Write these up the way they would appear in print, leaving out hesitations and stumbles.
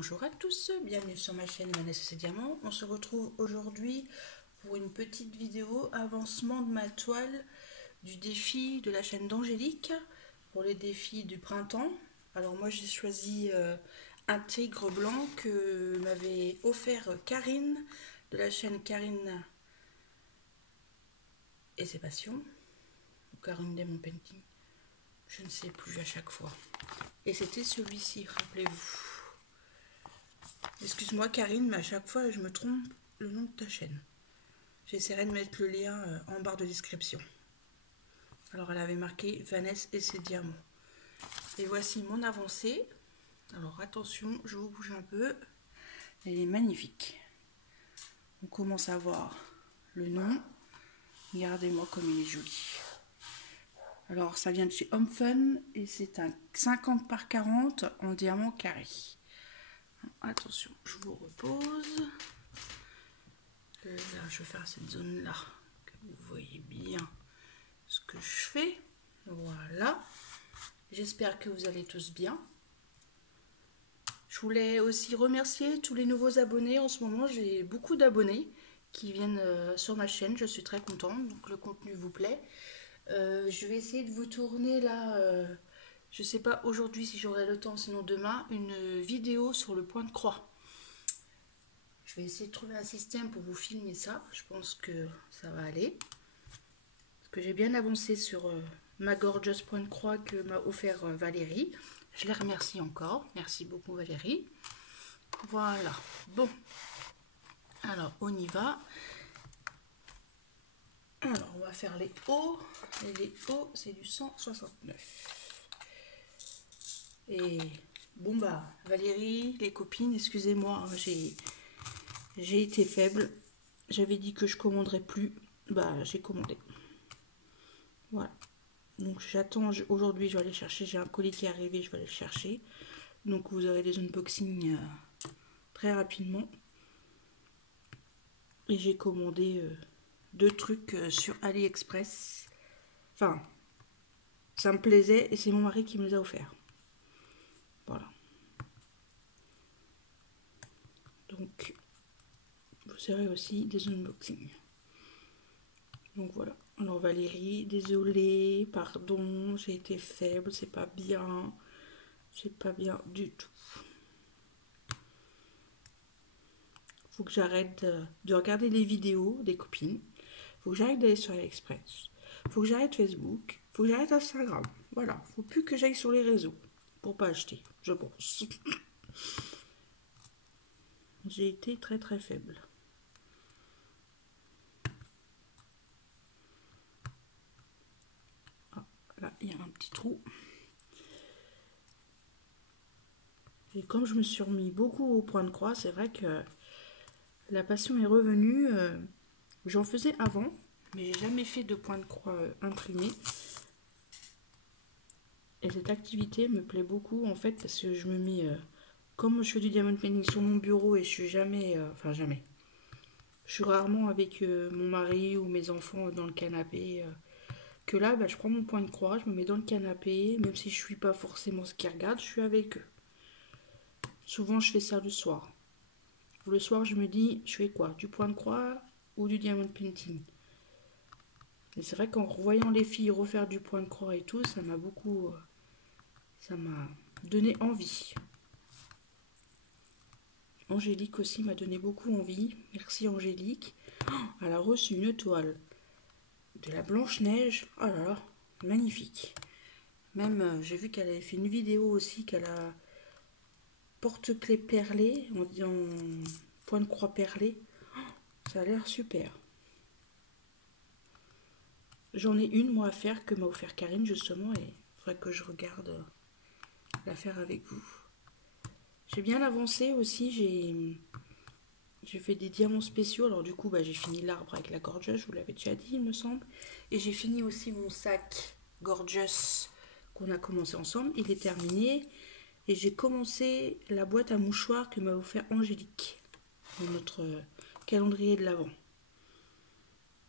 Bonjour à tous, bienvenue sur ma chaîne Vanessa et ses Diamants. On se retrouve aujourd'hui pour une petite vidéo avancement de ma toile du défi de la chaîne d'Angélique pour les défis du printemps. Alors moi j'ai choisi un tigre blanc que m'avait offert Karine de la chaîne Karine et ses passions, ou Karine Diamond Painting, je ne sais plus à chaque fois. Et c'était celui-ci, rappelez-vous. Excuse-moi Karine, mais à chaque fois je me trompe le nom de ta chaîne. J'essaierai de mettre le lien en barre de description. Alors elle avait marqué Vanessa et ses diamants. Et voici mon avancée. Alors attention, je vous bouge un peu. Elle est magnifique. On commence à voir le nom. Regardez-moi comme il est joli. Alors ça vient de chez Home Fun et c'est un 50 par 40 en diamant carré. Attention, je vous repose. Là, je vais faire cette zone là, que vous voyez bien ce que je fais. Voilà. J'espère que vous allez tous bien. Je voulais aussi remercier tous les nouveaux abonnés. En ce moment, j'ai beaucoup d'abonnés qui viennent sur ma chaîne. Je suis très contente, donc le contenu vous plaît. Je vais essayer de vous tourner là, je sais pas aujourd'hui si j'aurai le temps, sinon demain, une vidéo sur le point de croix. Je vais essayer de trouver un système pour vous filmer ça. Je pense que ça va aller. Parce que j'ai bien avancé sur ma gorgeous point de croix que m'a offert Valérie. Je les remercie encore. Merci beaucoup Valérie. Voilà. Bon. Alors on y va. Alors on va faire les hauts. Et les hauts c'est du 169. Et bon bah Valérie, les copines, excusez-moi, hein, j'ai été faible. J'avais dit que je commanderais plus. Bah j'ai commandé. Voilà. Donc j'attends, aujourd'hui je vais aller chercher, j'ai un colis qui est arrivé, je vais aller le chercher. Donc vous aurez des unboxings très rapidement. Et j'ai commandé 2 trucs sur AliExpress. Enfin, ça me plaisait et c'est mon mari qui me les a offerts. Voilà. Donc vous aurez aussi des unboxings. Donc voilà. Alors Valérie, désolée, pardon, j'ai été faible, c'est pas bien. C'est pas bien du tout. Faut que j'arrête de regarder les vidéos des copines. Faut que j'arrête d'aller sur AliExpress. Faut que j'arrête Facebook. Faut que j'arrête Instagram. Voilà. Faut plus que j'aille sur les réseaux pour pas acheter, je pense. J'ai été très très faible. Ah, là, il y a un petit trou. Et comme je me suis remis beaucoup au point de croix, c'est vrai que la passion est revenue. J'en faisais avant, mais j'ai jamais fait de point de croix imprimé. Et cette activité me plaît beaucoup en fait parce que je me mets, comme je fais du diamond painting sur mon bureau et je suis jamais, enfin jamais, je suis rarement avec mon mari ou mes enfants dans le canapé, que là bah, je prends mon point de croix, je me mets dans le canapé, même si je suis pas forcément ce qu'ils regardent, je suis avec eux. Souvent je fais ça le soir. Le soir je me dis, je fais quoi? Du point de croix ou du diamond painting? Et c'est vrai qu'en revoyant les filles refaire du point de croix et tout, ça m'a beaucoup, ça m'a donné envie. Angélique aussi m'a donné beaucoup envie. Merci Angélique. Oh, elle a reçu une toile de la Blanche-Neige. Oh là là, magnifique. Même, j'ai vu qu'elle avait fait une vidéo aussi, qu'elle a porte-clés perlé, en point de croix perlé. Oh, ça a l'air super. J'en ai une, moi, à faire, que m'a offert Karine, justement, et il faudrait que je regarde la faire avec vous. J'ai bien avancé aussi, j'ai fait des diamants spéciaux. Alors du coup, bah, j'ai fini l'arbre avec la Gorgeous, je vous l'avais déjà dit, il me semble. Et j'ai fini aussi mon sac Gorgeous qu'on a commencé ensemble. Il est terminé. Et j'ai commencé la boîte à mouchoirs que m'a offert Angélique dans notre calendrier de l'Avent.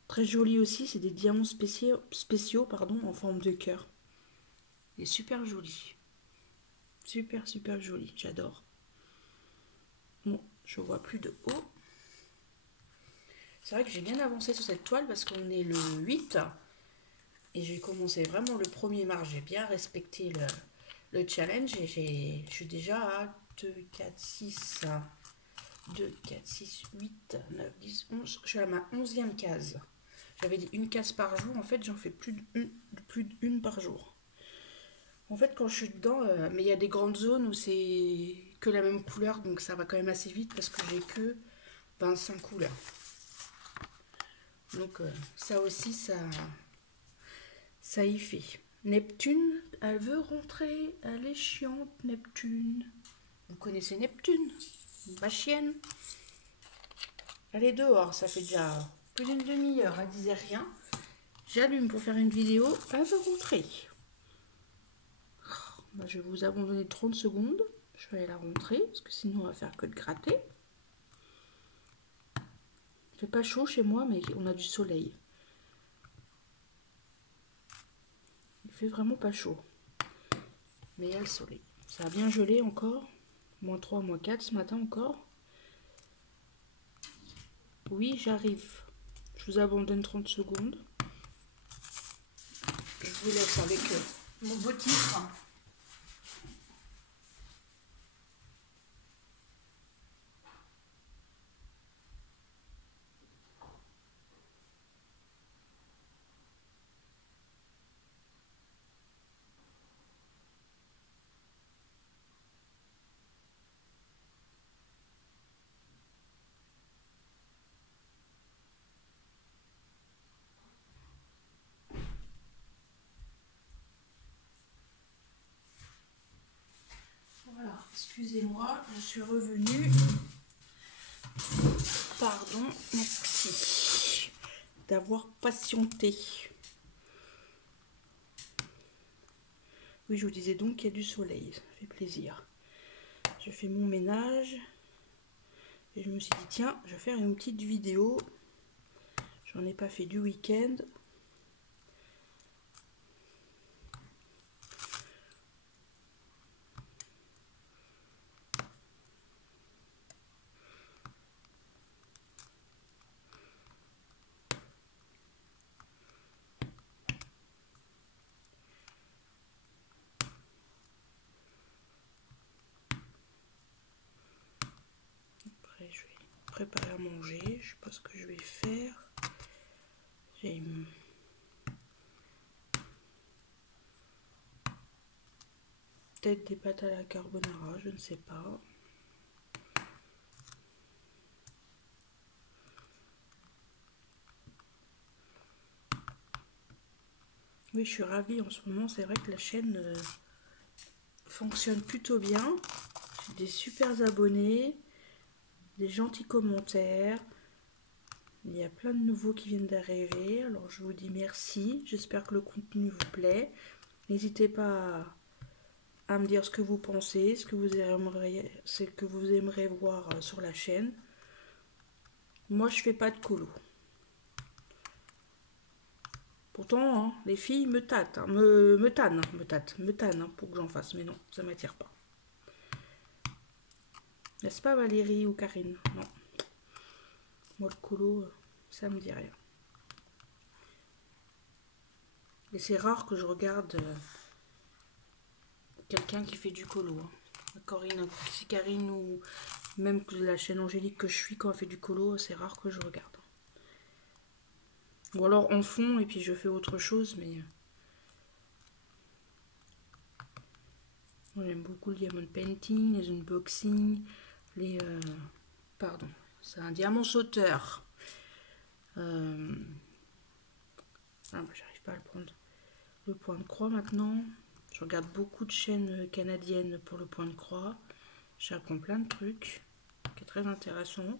Très joli aussi, c'est des diamants spéciaux en forme de cœur. Il est super joli. Super, super joli, j'adore. Bon, je vois plus de haut. C'est vrai que j'ai bien avancé sur cette toile parce qu'on est le 8 et j'ai commencé vraiment le 1er mars. J'ai bien respecté le challenge et je suis déjà à 2, 4, 6, 2, 4, 6, 8, 9, 10, 11. Je suis à ma 11e case. J'avais dit une case par jour. En fait, j'en fais plus d'une par jour. En fait, quand je suis dedans, mais il y a des grandes zones où c'est que la même couleur, donc ça va quand même assez vite parce que j'ai que 25 couleurs. Donc ça aussi, ça y fait. Neptune, elle veut rentrer, elle est chiante, Neptune. Vous connaissez Neptune, ma chienne. Elle est dehors, ça fait déjà plus d'une demi-heure, elle disait rien. J'allume pour faire une vidéo, elle veut rentrer. Bah, je vais vous abandonner 30 secondes. Je vais aller la rentrer, parce que sinon on va faire que de gratter. Il fait pas chaud chez moi, mais on a du soleil. Il fait vraiment pas chaud. Mais il y a le soleil. Ça a bien gelé encore. -3, -4 ce matin encore. Oui, j'arrive. Je vous abandonne 30 secondes. Je vous laisse avec mon beau titre. Voilà, excusez-moi, je suis revenue. Pardon, merci d'avoir patienté. Oui, je vous disais donc qu'il y a du soleil, ça fait plaisir. Je fais mon ménage et je me suis dit tiens, je vais faire une petite vidéo. J'en ai pas fait du week-end. Après, je vais préparer à manger. Je sais pas ce que je vais faire. J'ai peut-être des pâtes à la carbonara, je ne sais pas. Oui, je suis ravie en ce moment. C'est vrai que la chaîne fonctionne plutôt bien. J'ai des super abonnés, des gentils commentaires. Il y a plein de nouveaux qui viennent d'arriver. Alors je vous dis merci. J'espère que le contenu vous plaît. N'hésitez pas à me dire ce que vous pensez, ce que vous aimeriez voir sur la chaîne. Moi, je fais pas de colo. Pourtant, hein, les filles me tâtent, hein, me tannent hein, pour que j'en fasse. Mais non, ça m'attire pas. N'est-ce pas Valérie ou Karine? Non. Moi, le colo, ça me dit rien. Et c'est rare que je regarde quelqu'un qui fait du colo. Hein. Si Karine ou même que la chaîne Angélique que je suis quand elle fait du colo, c'est rare que je regarde. Ou alors en fond et puis je fais autre chose, mais j'aime beaucoup le diamond painting, les unboxing, pardon, c'est un diamant sauteur. Ah, bah, j'arrive pas à le prendre. Le point de croix maintenant. Je regarde beaucoup de chaînes canadiennes pour le point de croix. J'apprends plein de trucs qui est très intéressant.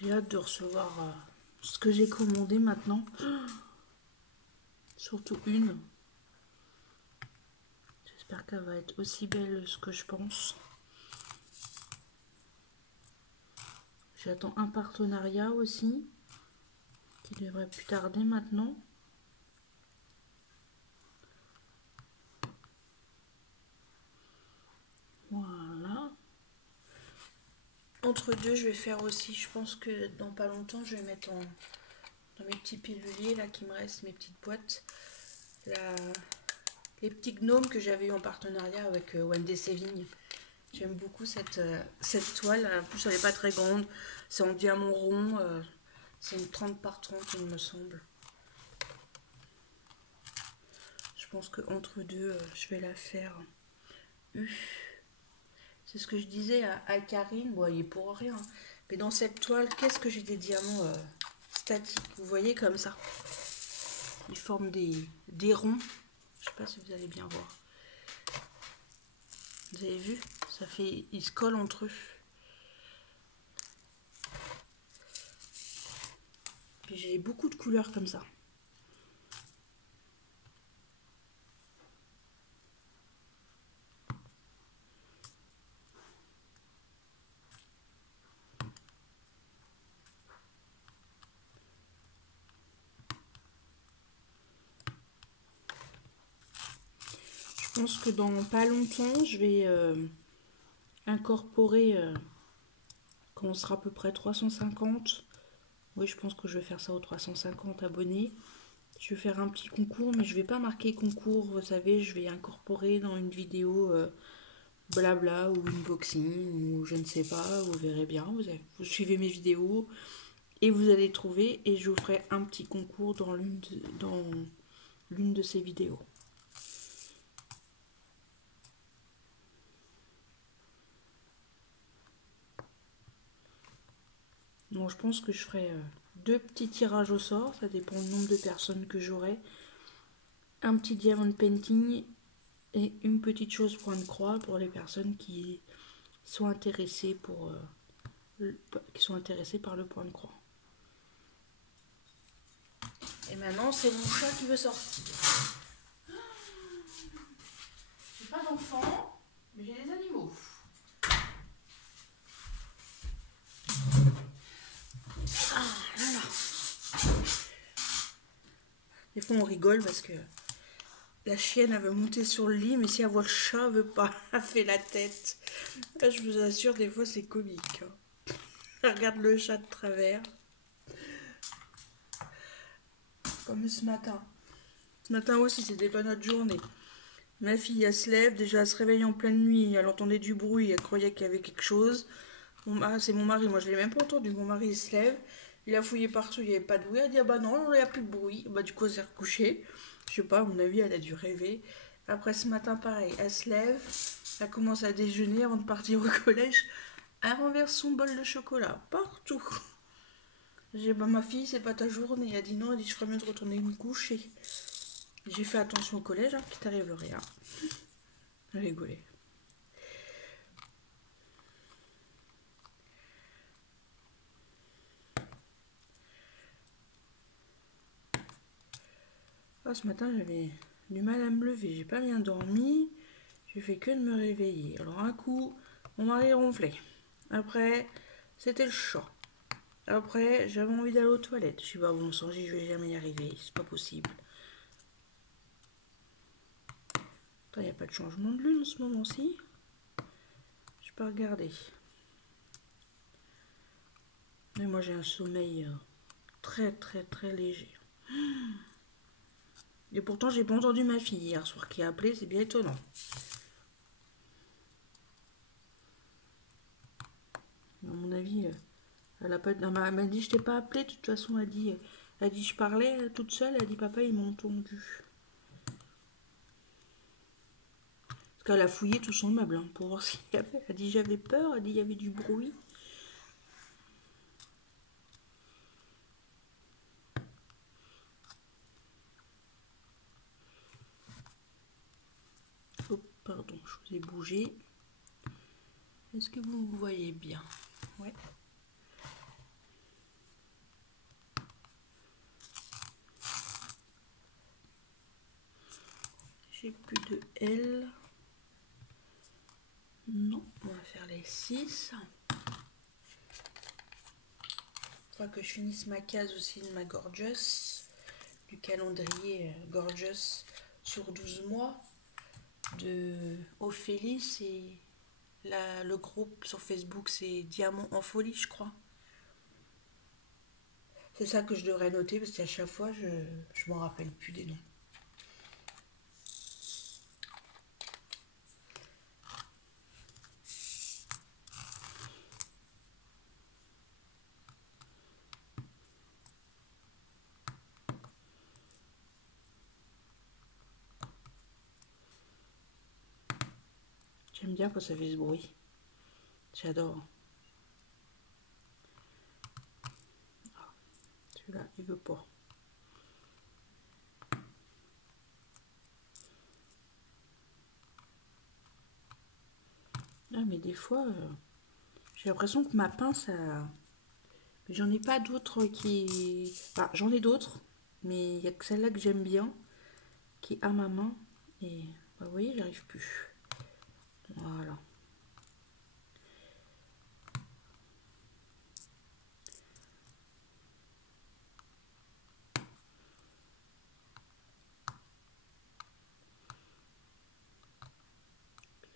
J'ai hâte de recevoir ce que j'ai commandé maintenant. Surtout une. J'espère qu'elle va être aussi belle que je pense. J'attends un partenariat aussi. qui devrait plus tarder maintenant. Voilà. Entre deux, je vais faire aussi, je pense que dans pas longtemps, je vais mettre dans mes petits piluliers là qui me restent, mes petites boîtes, les petits gnomes que j'avais eu en partenariat avec Wendy Saving. J'aime beaucoup cette toile. En plus, elle n'est pas très grande. C'est en diamant rond. C'est une 30 par 30, il me semble. Je pense qu'entre deux, je vais la faire. C'est ce que je disais à Karine. Bon, il est pour rien. Mais dans cette toile, qu'est-ce que j'ai des diamants statiques. Vous voyez comme ça. Ils forment des ronds. Je sais pas si vous allez bien voir. Vous avez vu? Ça fait, ils se collent entre eux. Puis j'ai beaucoup de couleurs comme ça. Je pense que dans pas longtemps, je vais incorporer, quand on sera à peu près 350. Oui, je pense que je vais faire ça aux 350 abonnés. Je vais faire un petit concours, mais je vais pas marquer concours, vous savez, je vais incorporer dans une vidéo blabla ou unboxing ou je ne sais pas, vous verrez bien, vous suivez mes vidéos et vous allez trouver et je vous ferai un petit concours dans l'une de ces vidéos. Donc je pense que je ferai 2 petits tirages au sort, ça dépend du nombre de personnes que j'aurai. Un petit diamond painting et une petite chose point de croix pour les personnes qui sont intéressées par le point de croix. Et maintenant c'est mon chat qui veut sortir. J'ai pas d'enfants, mais j'ai des animaux. Ah là là. Des fois on rigole parce que la chienne elle veut monter sur le lit, mais si elle voit le chat, elle veut pas. Elle fait la tête. Là, je vous assure, des fois c'est comique. Elle regarde le chat de travers. Comme ce matin. Ce matin aussi, c'était pas notre journée. Ma fille, elle se lève, déjà elle se réveille en pleine nuit, elle entendait du bruit, elle croyait qu'il y avait quelque chose. C'est mon mari, moi je l'ai même pas entendu. Mon mari il se lève, il a fouillé partout, il n'y avait pas de bruit. Elle dit ah bah non, il n'y a plus de bruit. Bah du coup elle s'est recouchée. Je sais pas, à mon avis elle a dû rêver. Après ce matin pareil, elle se lève, elle commence à déjeuner avant de partir au collège. Elle renverse son bol de chocolat partout. J'ai dit bah ma fille c'est pas ta journée. Elle a dit non, elle dit je ferais mieux de retourner me coucher. J'ai fait attention au collège, hein, qu'il t'arrive rien. Elle rigolait. Oh, ce matin, j'avais du mal à me lever. J'ai pas bien dormi. J'ai fait que de me réveiller. Alors, un coup, mon mari ronflait. Après, c'était le chat. Après, j'avais envie d'aller aux toilettes. Je suis pas bon sang, je vais jamais y arriver. C'est pas possible. Il n'y a pas de changement de lune en ce moment-ci. Je peux regarder. Mais moi, j'ai un sommeil très, très, très léger. Et pourtant, j'ai pas entendu ma fille hier soir qui a appelé. C'est bien étonnant. À mon avis, elle a pas. Elle m'a dit je t'ai pas appelé. De toute façon, elle dit je parlais toute seule. Elle dit papa ils m'ont entendu. Parce qu'elle a fouillé tout son meuble hein, pour voir ce qu'il y avait. Elle dit j'avais peur. Elle dit il y avait du bruit. Oh pardon, je vous ai bougé. Est-ce que vous voyez bien? Ouais. J'ai plus de L. Non, on va faire les 6. fois que je finisse ma case aussi de ma Gorgeous, du calendrier Gorgeous sur 12 mois de Ophélie. C'est le groupe sur Facebook, c'est Diamant en folie, je crois. C'est ça que je devrais noter parce qu'à chaque fois, je m'en rappelle plus des noms. J'aime bien quand ça fait ce bruit. J'adore. Celui-là, il veut pas. Ah, mais des fois, j'ai l'impression que ma pince, mais j'en ai pas d'autres qui... Enfin, j'en ai d'autres, mais il n'y a que celle-là que j'aime bien, qui est à ma main. Et bah, vous voyez, j'arrive plus. Voilà.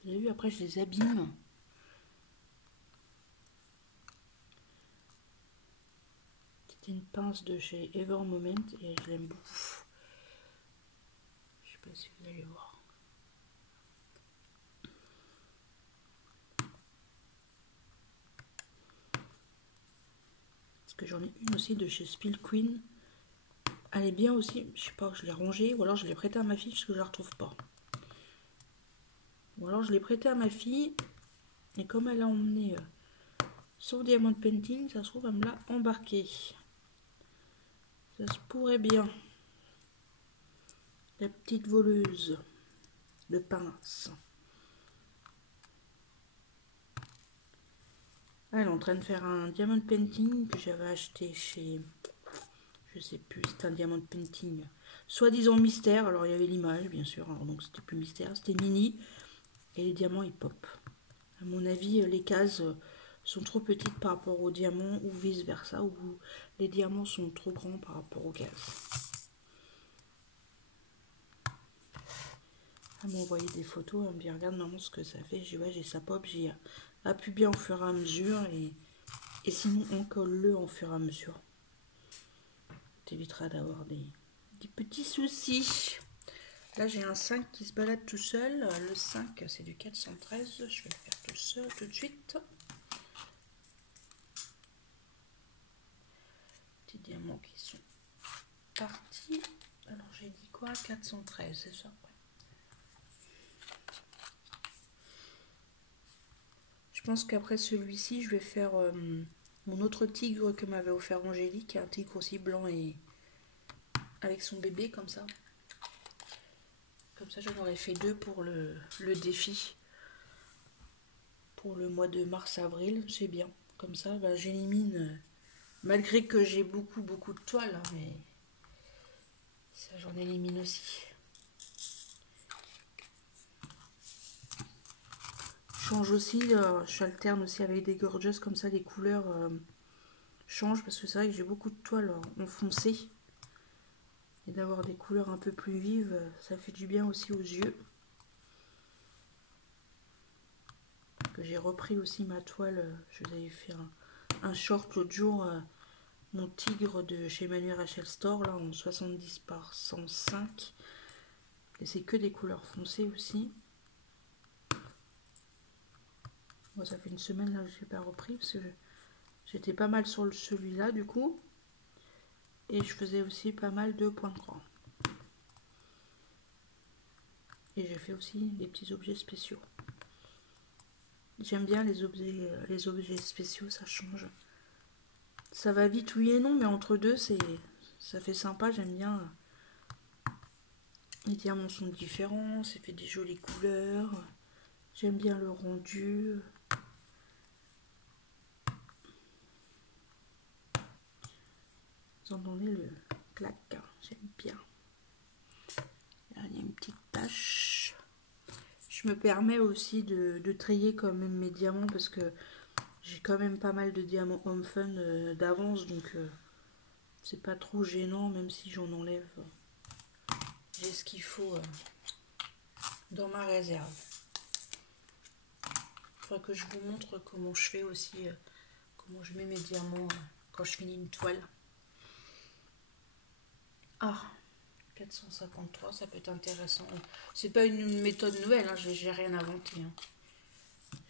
Vous avez vu, après je les abîme. C'était une pince de chez Ever Moment et je l'aime beaucoup. Je sais pas si vous allez voir. Parce que j'en ai une aussi de chez Spill Queen. Elle est bien aussi. Je sais pas, je l'ai rangée ou alors je l'ai prêtée à ma fille parce que je la retrouve pas. Ou alors je l'ai prêtée à ma fille et comme elle a emmené son diamant painting, ça se trouve elle me l'a embarqué. Ça se pourrait bien. La petite voleuse de pince. Elle est en train de faire un diamond painting que j'avais acheté chez... Je sais plus, c'était un diamond painting. Soi-disant mystère, alors il y avait l'image bien sûr, alors donc c'était plus mystère, c'était mini. Et les diamants ils pop. À mon avis, les cases sont trop petites par rapport aux diamants ou vice versa, ou les diamants sont trop grands par rapport aux cases. Elle m'a envoyé des photos, elle me dit regarde maman ce que ça fait. J'ai ouais, j'ai ça pop, j'ai appuie bien au fur et à mesure et sinon on colle-le au fur et à mesure. T'éviteras d'avoir des petits soucis. Là j'ai un 5 qui se balade tout seul. Le 5 c'est du 413. Je vais le faire tout seul tout de suite. Petits diamants qui sont partis. Alors j'ai dit quoi? 413, c'est ça? Ouais. Je pense qu'après celui-ci je vais faire mon autre tigre que m'avait offert Angélique. Un tigre aussi blanc et avec son bébé comme ça. Comme ça, j'en aurais fait 2 pour le défi. Pour le mois de mars-avril, c'est bien. Comme ça, bah, j'élimine, malgré que j'ai beaucoup de toiles, hein, mais ça, j'en élimine aussi. Je change aussi, j'alterne aussi avec des gorgeous, comme ça, les couleurs changent. Parce que c'est vrai que j'ai beaucoup de toiles en foncé. Et d'avoir des couleurs un peu plus vives, ça fait du bien aussi aux yeux. J'ai repris aussi ma toile, je vous avais fait un short l'autre jour, mon tigre de chez Manu Rachel Store, là en 70 par 105. Et c'est que des couleurs foncées aussi. Bon, ça fait une semaine là que je n'ai pas repris parce que j'étais pas mal sur celui-là du coup. Et je faisais aussi pas mal de points de croix. Et j'ai fait aussi des petits objets spéciaux. J'aime bien les objets spéciaux, ça change. Ça va vite, oui et non, mais entre deux, ça fait sympa, j'aime bien. Les diamants sont différents, ça fait des jolies couleurs. J'aime bien le rendu. Vous entendez le clac, j'aime bien. Il y a une petite tache. Je me permets aussi de trier quand même mes diamants parce que J'ai quand même pas mal de diamants Home Fun d'avance, donc c'est pas trop gênant, même si j'en enlève. J'ai ce qu'il faut dans ma réserve. Il faudrait que je vous montre comment je fais aussi, comment je mets mes diamants quand je finis une toile. Ah, 453, ça peut être intéressant. C'est pas une méthode nouvelle, hein, j'ai rien inventé. Hein.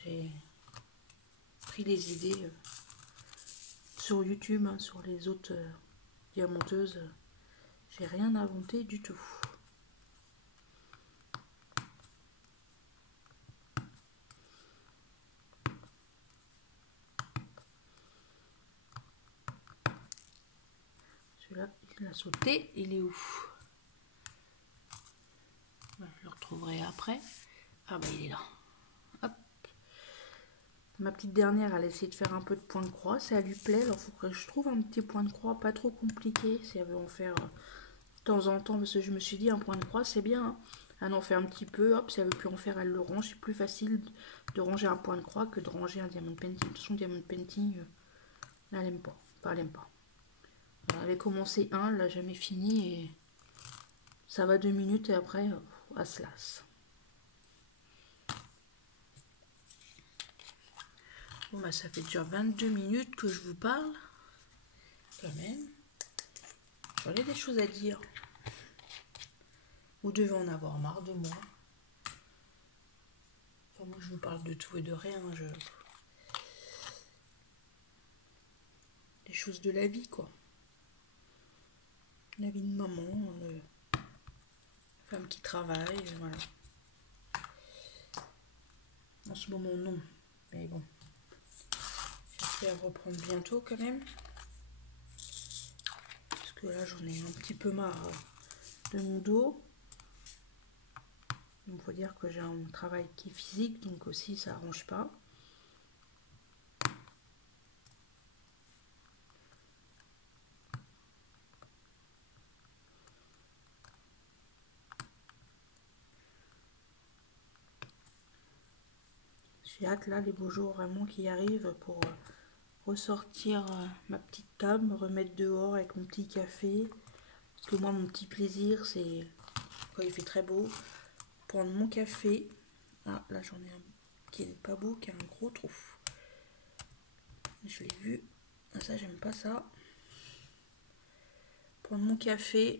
J'ai pris les idées sur YouTube, hein, sur les autres diamanteuses. J'ai rien inventé du tout. Celui-là, il a sauté. Il est où? Je le retrouverai après. Ah bah il est là. Hop. Ma petite dernière, elle a essayé de faire un peu de point de croix. Ça lui plaît. Alors il faut que je trouve un petit point de croix pas trop compliqué. Si elle veut en faire de temps en temps. Parce que je me suis dit, un point de croix, c'est bien. Hein. Elle en fait un petit peu. Hop, si elle veut plus en faire, elle le range. C'est plus facile de ranger un point de croix que de ranger un diamond painting. De toute façon, diamond painting, là, elle aime pas. Enfin, elle aime pas. Elle avait commencé un, elle l'a jamais fini. Et ça va 2 minutes et après, elle se lasse. Bon bah ça fait déjà 22 minutes que je vous parle. Quand même. J'en ai des choses à dire. Vous devez en avoir marre de moi. Enfin moi je vous parle de tout et de rien. Des choses de la vie quoi. La vie de maman, femme qui travaille, voilà. En ce moment non. Mais bon. J'espère reprendre bientôt quand même. Parce que là j'en ai un petit peu marre de mon dos. Il faut dire que j'ai un travail qui est physique, donc aussi ça arrange pas. J'ai hâte là les beaux jours vraiment qui arrivent pour ressortir ma petite table, me remettre dehors avec mon petit café. Parce que moi mon petit plaisir c'est quand il fait très beau, prendre mon café. Ah là j'en ai un qui n'est pas beau, qui a un gros trou. Je l'ai vu. Ça j'aime pas ça. Prendre mon café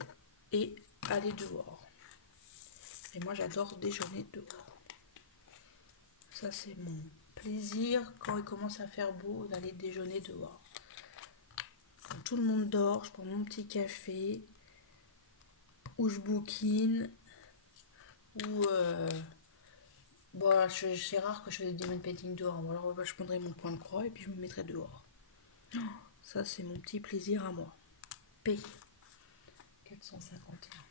et aller dehors. Et moi j'adore déjeuner dehors. Ça c'est mon plaisir quand il commence à faire beau d'aller déjeuner dehors. Quand tout le monde dort, je prends mon petit café, ou je bouquine, ou bon, c'est rare que je fasse des diamond painting dehors. Ou alors je prendrai mon point de croix et puis je me mettrai dehors. Ça c'est mon petit plaisir à moi. P 451.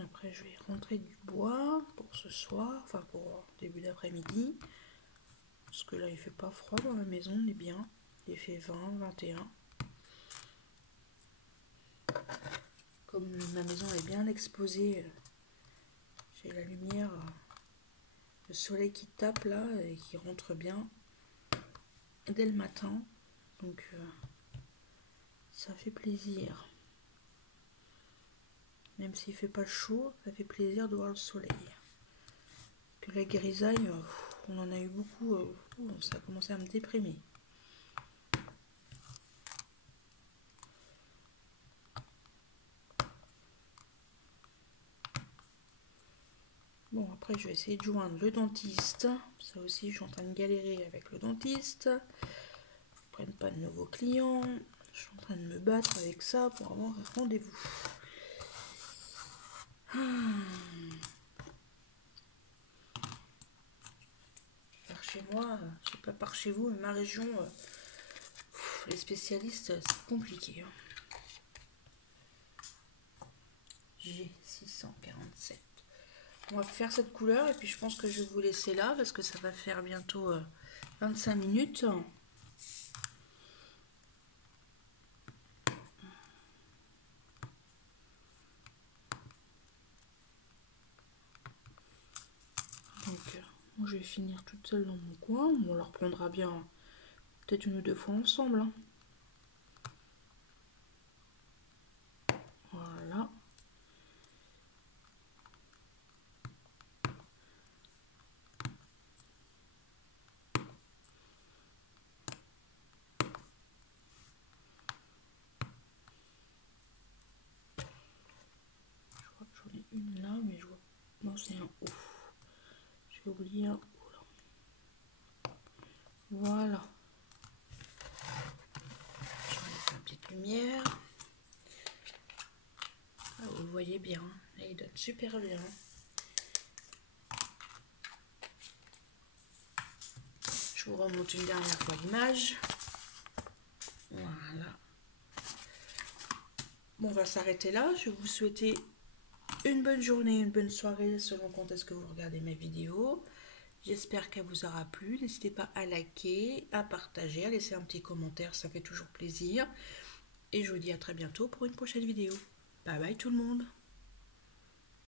Après je vais rentrer du bois pour ce soir, enfin pour début d'après-midi. Parce que là il fait pas froid dans la maison, on est bien. Il fait 20, 21. Comme ma maison est bien exposée, j'ai la lumière, le soleil qui tape là et qui rentre bien dès le matin. Donc ça fait plaisir. Même s'il fait pas chaud, ça fait plaisir de voir le soleil. Que la grisaille, on en a eu beaucoup, ça a commencé à me déprimer. Bon, après je vais essayer de joindre le dentiste. Ça aussi, je suis en train de galérer avec le dentiste. Ils prennent pas de nouveaux clients. Je suis en train de me battre avec ça pour avoir un rendez-vous. Par chez moi, je sais pas par chez vous, mais ma région, les spécialistes, c'est compliqué. G647. On va faire cette couleur et puis je pense que je vais vous laisser là parce que ça va faire bientôt 25 minutes. je vais finir toute seule dans mon coin. On la reprendra bien peut-être une ou deux fois ensemble. Hein. Voilà. Je crois que j'en ai une là, mais je vois. Non, c'est un O. J'ai oublié un O là. Voilà. J'enlève la petite lumière. Ah, vous le voyez bien. Là, il donne super bien. Je vous remonte une dernière fois l'image. Voilà. Bon, on va s'arrêter là. Je vais vous souhaiter une bonne journée, une bonne soirée selon quand est-ce que vous regardez mes vidéos. J'espère qu'elle vous aura plu. N'hésitez pas à liker, à partager, à laisser un petit commentaire. Ça fait toujours plaisir. Et je vous dis à très bientôt pour une prochaine vidéo. Bye bye tout le monde.